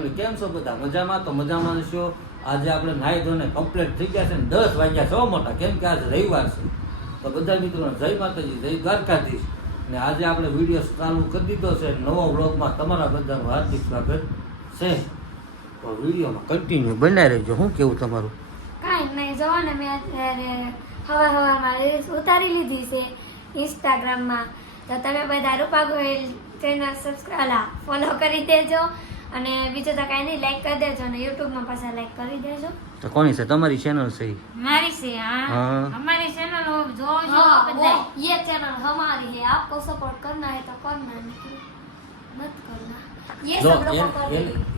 Family કેમ છો બધા? મજામાં? તો મજામાં છો? આજે આપણે નાહી ધોને કમ્પ્લીટ થઈ ગયા છે ને દસ વાગ્યા છો મોટા. કેમ કે આજે રવિવાર છે. તો બધા મિત્રોને જય માતાજી, જય દ્વારકાધીશ. ને આજે આપણે વીડિયો ચાલુ કરી દીધો છે. નવો વ્લોગમાં તમારા બધાનું હાર્દિક સ્વાગત છે. તો વિડીયોમાં કન્ટિન્યુ બનાવી રહેજો. શું કેવું તમારું? કાંઈ નહીં. જોવો ને મેં હવા હવામાં રીલ્સ ઉતારી લીધી છે ઇન્સ્ટાગ્રામમાં તો તમે બધા Rupa Goyal channel subscribe follow કરી દેજો. અને બીજું તો કાંઈ નહીં લાઈક કરી દેજો અને યુટ્યુબમાં પાછા લાઈક કરી દેજો. તો કોની છે? તમારી ચેનલ છે મારી છે હા. અમારી ચેનલ જો જો યે ચેનલ હમારી હે આપકો સપોર્ટ કરના હે તો કરના મત કરના.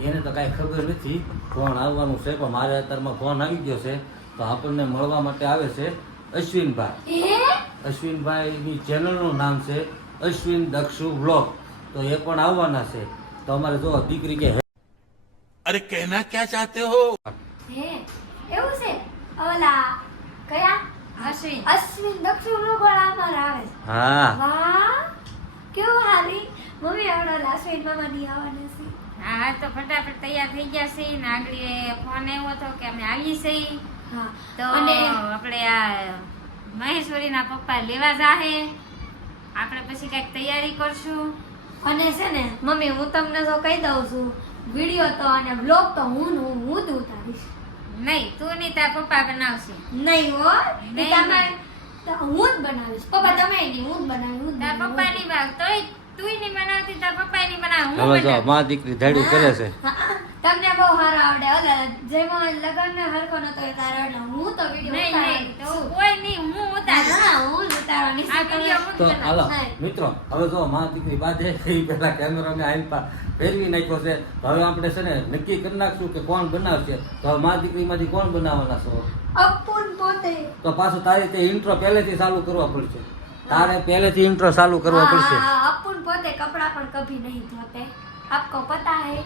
એને તો કાંઈ ખબર નથી ફોન આવવાનું છે પણ મારે અત્યારમાં ફોન આવી ગયો છે. તો આપણને મળવા માટે આવે છે અશ્વિનભાઈ. અશ્વિનભાઈની ચેનલનું નામ છે અશ્વિન દક્ષુ બ્લોગ તો એ પણ આવવાના છે. તો અમારે જો દીકરી કે અરે કહેના ક્યાં ચાહતે હો? હે એવું છે? ઓલા કયા? અશ્વિન. અશ્વિન દક્ષિણ નો ગોળ અમાર આવે હા. વાહ કેવું હાલી? મમ્મી આવડો અશ્વિન મામા ની આવવાના છે. હા તો ફટાફટ તૈયાર થઈ ગયા છે. ને આગળ ફોન આવ્યો હતો કે અમે આવી છે. તો આપણે આ મહેશ્વરીના પપ્પા લેવા જાહે. આપણે પછી કંઈક તૈયારી કરશું. અને છે ને મમ્મી હું તમને તો કહી દઉં છું વીડિયો તો અને બ્લોગ તો હું હું હું જ ઉતારીશ. નહીં તું નહીં તારા પપ્પા બનાવશે. નહીં હો તમે હું જ બનાવીશ. પપ્પા તમે નહીં હું જ બનાવી હું જ પપ્પા ની બાવ તોય તું નહીં બનાવતી તાર પપ્પા ની બનાવ હું હવે જો બનાવું. દીકરી ધાડ્યું કરે છે. તમને બહુ સારો આવડે. ઓલા જેમાં લગન ને હરકો નતો એ તારા હું તો વીડિયો નહીં નહીં તો ઉતારવાની છું. કોઈ નહીં હું ઉતારીશ હા, હું જ ઉતારવાની આ છું. વીડિયો હું તો હાલો મિત્રો હવે જો માં દીકરી બાજે એ પહેલા કેમેરાને આઈપા ફેરવી નાખ્યો છે. હવે આપણે છે ને નક્કી કરી નાખશું કે કોણ બનાવશે. તો હવે માં દીકરીમાંથી કોણ બનાવવાના છો? અપૂન પોતે. તો પાછું તારી તે ઇન્ટ્રો પહેલેથી ચાલુ કરવા પડશે. તારે પહેલેથી ઇન્ટ્રો ચાલુ કરવા પડશે. અપૂન પોતે કપડા પણ કભી નહીં ધોતે. આપકો પતા હે.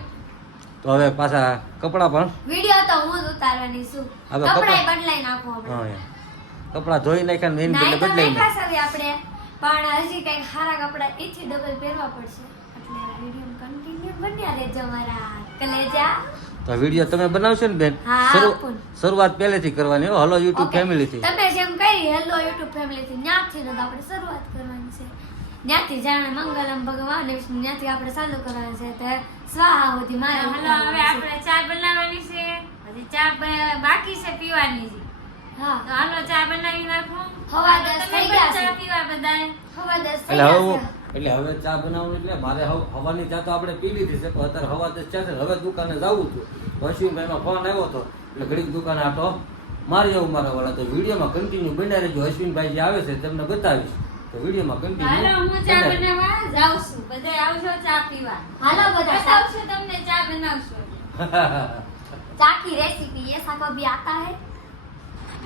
તો હવે પાછા કપડા પણ વિડિયો તો હું જ ઉતારવાની છું. હવે કપડા બદલાઈ નાખો હા કપડાં ધોઈ નાખ્યા ને એની બદલે બદલાઈ નાખ્યા આપણે. પણ હજી કંઈક સારા કપડા એથી ડબલ પહેરવા પડશે. એટલે વિડિયો કન્ટિન્યુ બન્યા રહેજો મારા કલેજા. તો વીડિયો તમે બનાવશો ને બેન. શરૂઆત પહેલેથી કરવાની હો હલો યુટ્યુબ. ફેમિલીથી તમે જેમ કહી હેલો યુટ્યુબ ફેમિલી થી. ત્યાંથી તો આપણે શરૂઆત કરવાની છે. ત્યાંથી જાણે મંગલમ ભગવાન વિષ્ણુ ત્યાંથી આપણે ચાલુ કરવાની છે. તે સ્વાહા સુધી મારે હલો હવે આપણે ચા બનાવવાની છે. હજી ચા બાકી છે પીવાની છે હા. હાલો ચા બનાવી નાખો. હવા એટલે હવે ચા બનાવવું એટલે મારે હવાની ચા તો આપણે પી લીધી છે પણ અત્યારે હવા દસ ચા હવે દુકાને જવું છું. હસીમભાઈનો ફોન આવ્યો હતો એટલે ઘડીક દુકાને આટો મારી જવું મારા વાળા. તો વિડીયોમાં કન્ટિન્યુ બન્યા રહેજો. અશ્વિનભાઈ જે આવે છે તમને બતાવીશ. તો વિડીયોમાં કન્ટિન્યુ હું ચા બનાવવા જાઉં છું. બધા આવજો ચા પીવા. હાલો બધા આવજો તમને ચા બનાવશો. ચા કી રેસિપી યે સાકો ભી આતા હે?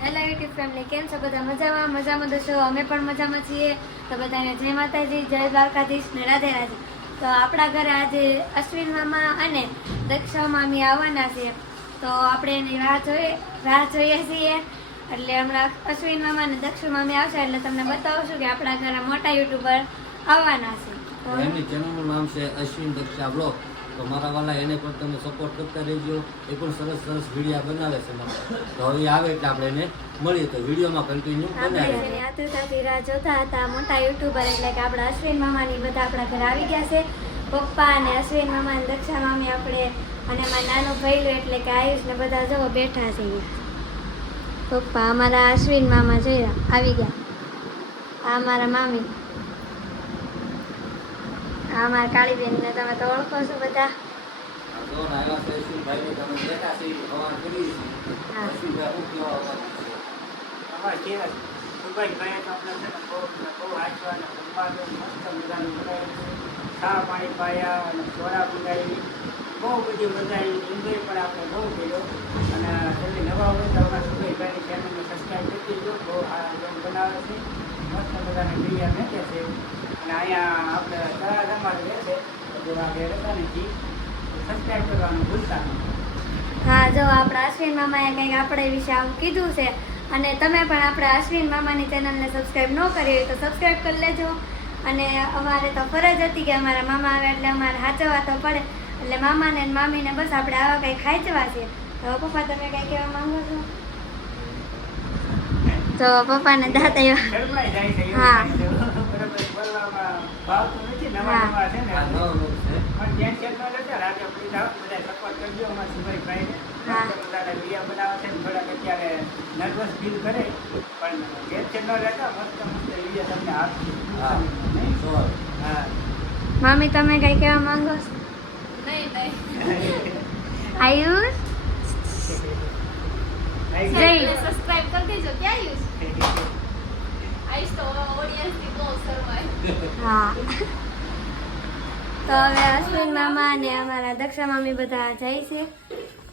હેલો યુટ્યુબ ફેમિલી કેમ છો? બધા મજામાં? મજામાં છો? અમે પણ મજામાં છીએ. તો બધાને જય માતાજી, જય દ્વારકાધીશ ને રાધે રાધે. તો આપણા ઘરે આજે અશ્વિન મામા અને દક્ષા મામી આવવાના છે. તો આપણે એની રાહ જોઈએ રાહ જોઈએ છીએ. એટલે હમણાં અશ્વિન મામા અને દક્ષુ મામી આવશે, એટલે તમને બતાવશું કે આપણા ઘરે મોટા યુટ્યુબર આવવાના છે. તો એમની ચેનલનું નામ છે અશ્વિન દક્ષા બ્લોગ તો મારા વાલા એને પણ તમે સપોર્ટ કરતા રહેજો. એ પણ સરસ સરસ વિડીયા બનાવે છે તો હવે આવે એટલે આપણે એને મળીએ. તો વિડીયોમાં કન્ટિન્યુ બનાવે આતુરતાથી રાહ જોતા હતા. મોટા યુટ્યુબર એટલે કે આપણા અશ્વિન મામાની બધા આપણા ઘરે આવી ગયા છે. પપ્પા અને અશ્વિન મામા અને દક્ષા મામી આપણે અને મારા નાનો ભૈલું એટલે કે આયુષ ને બધા જો બેઠા છે પપ્પા અમારા અશ્વિન મામા જઈ આવી ગયા. આ મારા મામી. આ અમારા કાળીબેનને તમે તો ઓળખો છો બધા. હા. ચા પાણી પાયા અને ચોરા મંગાવી. બહુ બધી વધારી એન્જોય પણ આપણે બહુ કર્યો. અને તમે નવા હોય તો અમારા સુભાષભાઈની ચેનલને સબસ્ક્રાઈબ કરી દીધો. બહુ આ બનાવે છે. મસ્ત મજાના મીડિયા મેકે છે. અને અહીંયા આપણે તળાવ અમારે રહે છે. ઘેર હતા ને જી સબસ્ક્રાઈબ કરવાનું ભૂલતા હા જો આપણા અશ્વિન મામાએ કંઈક આપણે વિશે આવું કીધું છે અને તમે પણ આપણા અશ્વિન મામાની ચેનલને સબસ્ક્રાઈબ ન કરી હોય તો સબસ્ક્રાઈબ કરી લેજો. અને અમારે તો ફરજ હતી કે અમારા મામા આવે એટલે અમારે સાચવવા તો પડે. એટલે મામાને અને મામીને બસ આપણે આવા કંઈ ખાંચવા છે. તો પપ્પા તમે કંઈ કહેવા માંગો છો? તો પપ્પાને દાંત આવ્યા હા. બોલવામાં ભાવતું નથી નવા નવા છે ને. આ નવો look છે. પણ જેમ ચેનલ લેતો રાતે જાઓ બધા સપોર્ટ કરજો અમારા સુભાઈ ભાઈને હા. બધાને વીડિયો બનાવે છે ને થોડાક અત્યારે નર્વસ ફીલ કરે. પણ જેમ નો મસ્ત મસ્ત વીડિયો તમને હા આપશે. હા. મામી તમે કઈ કહેવા માંગો છો? નહીં નહીં. આયુષ. સબસ્ક્રાઇબ કરી દેજો. ક્યાં યુઝ આઈશ તો ઓડિયન્સથી બહુ શરમાય હા. તો હવે અશ્વિન મામા અને અમારા દક્ષા મામી બધા જાય છે.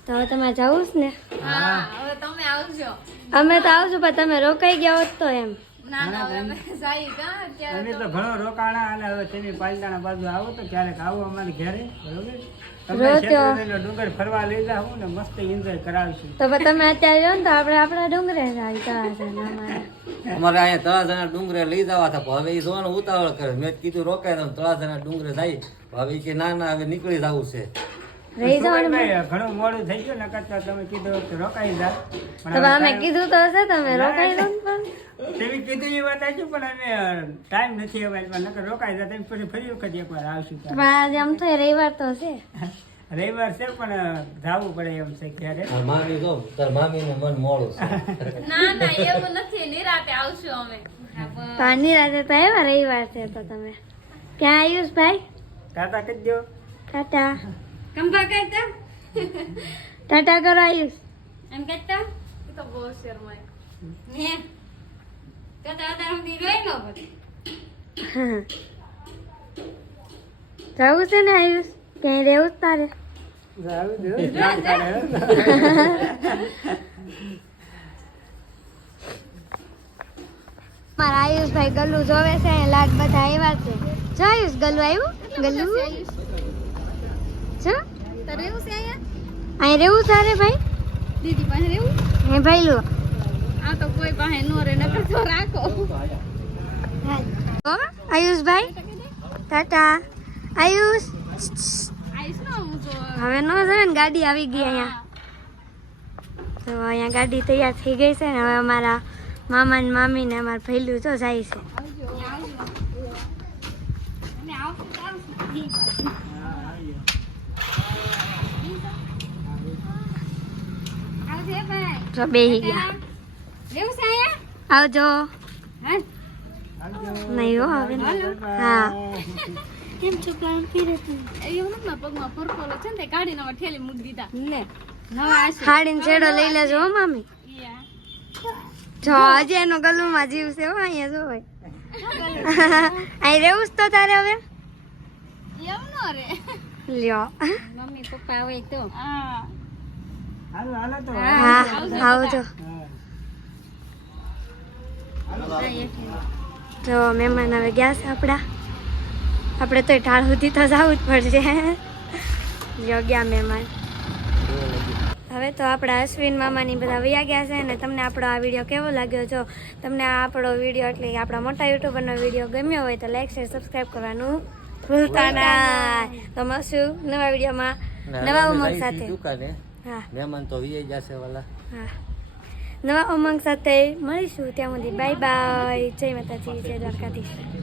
તો હવે તમે જવું જ ને? હવે તમે આવજો. અમે તો આવશું પણ તમે રોકાઈ ગયા હોત તો એમ. ના ના અમે તો ઘણો રોકાણા અને હવે તેની પાલતાણા બાજુ આવો તો ક્યારેક આવો અમારે ઘરે બરોબર? ડુંગર ફરવા લઈ ને મસ્ત એન્જોય કરાવશું. તો તમે અત્યારે જાઓ ને તો આપણે આપણા ડુંગરે તળાજાના અમારે. અહીંયા તળાજાના ડુંગરે લઈ જવા હતા હવે એ જોવાનું ઉતાવળ કરે. મેં કીધું રોકાય તો તળાજાના ડુંગરે જાય. હવે કે ના ના હવે નીકળી જવું છે. રહી ઘણું મોડું થઈ ગયું નકર તો તમે કીધું રોકાઈ જા પણ અમે કીધું તો હશે તમે રોકાઈ ને પણ. તમે કીધું એ વાત પણ અમે ટાઈમ નથી હવે નકર રોકાઈ જા તમે પછી ફરી વખત એકવાર આવશું પણ આજે આમ તો રવિવાર તો છે. રવિવાર છે પણ જાવું પડે એમ છે ક્યારે. મામી જો તાર મામીનું મન મોડું ના ના એવું નથી. નિરાતે આવશું અમે. તો આ નિરાતે તો એવા રવિવાર છે તો તમે. ક્યાં આવ્યું ભાઈ ટાટા કરી દો ટાટા કંપા કરતા ટાટા કરો આયુષ એમ કહેતા એ તો બહુ શરમાય હે કહેતા હતા સુધી રોઈ ન પડે જવું છે ને આયુષ ક્યાંય રહેવું જ તારે દો, મારા આયુષભાઈ ગલ્લુ જોવે છે લાડ બધા આવ્યા છે જો આયુષ ગલ્લુ આવ્યું ગલ્લુ જો તારે એવું છે અહીંયા? અહીં રહેવું તારે ભાઈ? દીદી પાસે રહેવું? હે ભાઈ લો. આ તો કોઈ પાસે નો રે નકર તો રાખો. ઓ, આયુષભાઈ? ટાટા. આયુષ. આઈશ નો હું તો હવે નો છે ને ગાડી આવી ગઈ અહીંયા. તો અહીંયા ગાડી તૈયાર થઈ ગઈ છે ને હવે અમારા મામા ને મામી ને અમારા ભૈલું તો જાય છે. તો તો બેહી ગયા. છે અહીંયા આવજો. હા નહીં હો હવે હા. કેમ છોકરા પીરે એવું નથી મારા પગમાં પરપોલો છે ને તે કાઢીને ઠેલી મૂકી દીધા. લે. નવા આશું હાડીને છેડો લઈ લેજો હો મામી. જો હજી એનો ગલુમાં જીવ છે હો અહીંયા જો ભાઈ અહીં રહેવું જ તો તારે હવે. એમ નો રે લ્યો. મમ્મી પપ્પા હોય તો. હા. તો હા આવજો તો મહેમાન હવે ગયા છે આપણા. આપણે તો ઢાળ સુધી તો જવું જ પડશે. ગયા મહેમાન. હવે તો આપણા અશ્વિન મામાની બધા વયા ગયા છે અને તમને આપણો આ વીડિયો કેવો લાગ્યો? જો તમને આ આપણો વીડિયો એટલે કે આપણા મોટા યુટ્યુબરનો વીડિયો ગમ્યો હોય તો લાઈક શેર સબસ્ક્રાઈબ કરવાનું ભૂલતા ના. તો મળશું નવા વિડીયોમાં નવા ઉમંગ સાથે. મહેમાન તો વીએ જશે વાલા. હા. નવા ઉમંગ સાથે મળીશું ત્યાં સુધી. Bye bye. જય માતાજી જય દ્વારકાધીશ.